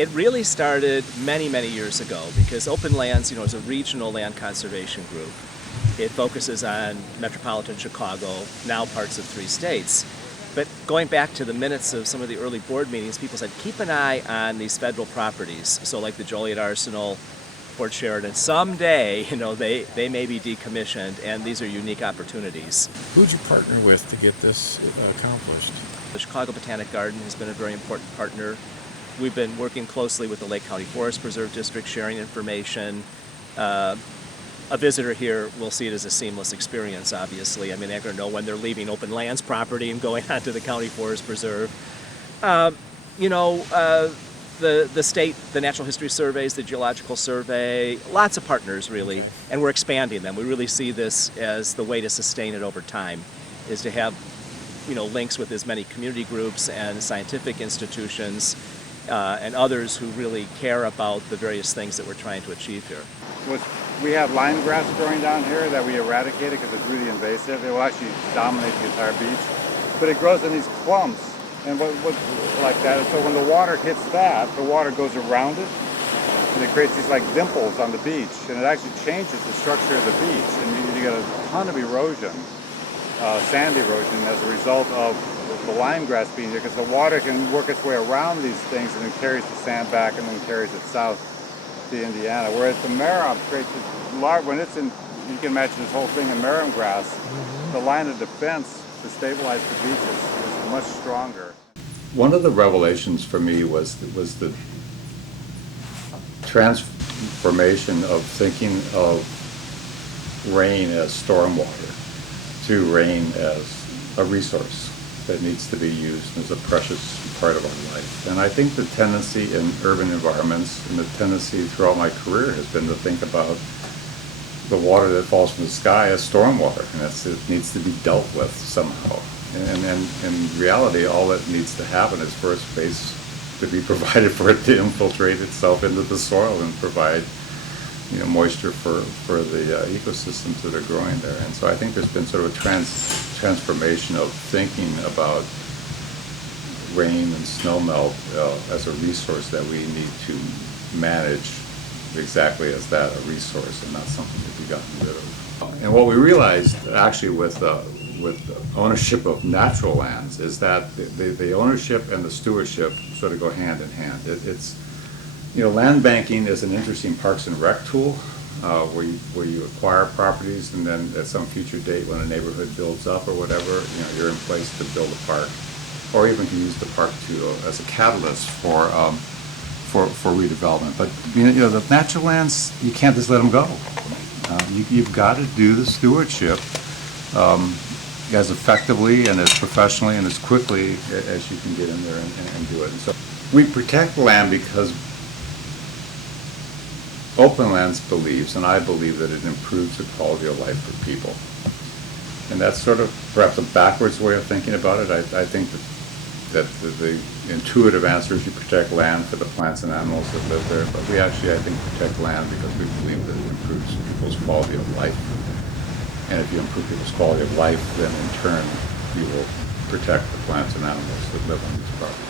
It really started many, many years ago because Openlands, is a regional land conservation group. It focuses on metropolitan Chicago, now parts of 3 states. But going back to the minutes of some of the early board meetings, people said, keep an eye on these federal properties. So like the Joliet Arsenal, Fort Sheridan, someday, they may be decommissioned, and these are unique opportunities. Who'd you partner with to get this accomplished? The Chicago Botanic Garden has been a very important partner. We've been working closely with the Lake County Forest Preserve District, sharing information. A visitor here will see it as a seamless experience, obviously. I mean, they're going to know when they're leaving Openlands property and going onto the County Forest Preserve. The state, the Natural History Surveys, the Geological Survey, lots of partners, really, and we're expanding them. We really see this as the way to sustain it over time, is to have, links with as many community groups and scientific institutions and others who really care about the various things that we're trying to achieve here. We have lime grass growing down here that we eradicated because it's really invasive. It will actually dominate the entire beach. But it grows in these clumps and what like that. And so when the water hits that, the water goes around it and it creates these like dimples on the beach. And it actually changes the structure of the beach. And you get a ton of erosion, sand erosion, as a result of the lime grass being here, because the water can work its way around these things and then carries the sand back and then carries it south to Indiana. Whereas the marram creates this large, when it's in, you can imagine this whole thing in marram grass, the line of defense to stabilize the beach is much stronger. One of the revelations for me was the transformation of thinking of rain as stormwater to rain as a resource that needs to be used as a precious part of our life. And I think the tendency in urban environments and the tendency throughout my career has been to think about the water that falls from the sky as stormwater, and it needs to be dealt with somehow. And in reality, all that needs to happen is for a space to be provided for it to infiltrate itself into the soil and provide moisture for the ecosystems that are growing there. And so I think there's been sort of a transformation of thinking about rain and snowmelt as a resource that we need to manage exactly as that, a resource, and not something to be gotten rid of. And what we realized actually with ownership of natural lands is that the ownership and the stewardship sort of go hand in hand. Land banking is an interesting Parks and Rec tool where you acquire properties, and then at some future date when a neighborhood builds up or whatever, you're in place to build a park, or even to use the park as a catalyst for redevelopment. But the natural lands, you can't just let them go. You've got to do the stewardship as effectively and as professionally and as quickly as you can get in there and do it. And so we protect land because Openlands believes, and I believe, that it improves the quality of life for people. And that's sort of perhaps a backwards way of thinking about it. I think that the intuitive answer is you protect land for the plants and animals that live there, but we actually, I think, protect land because we believe that it improves people's quality of life. And if you improve people's quality of life, then in turn you will protect the plants and animals that live on these properties.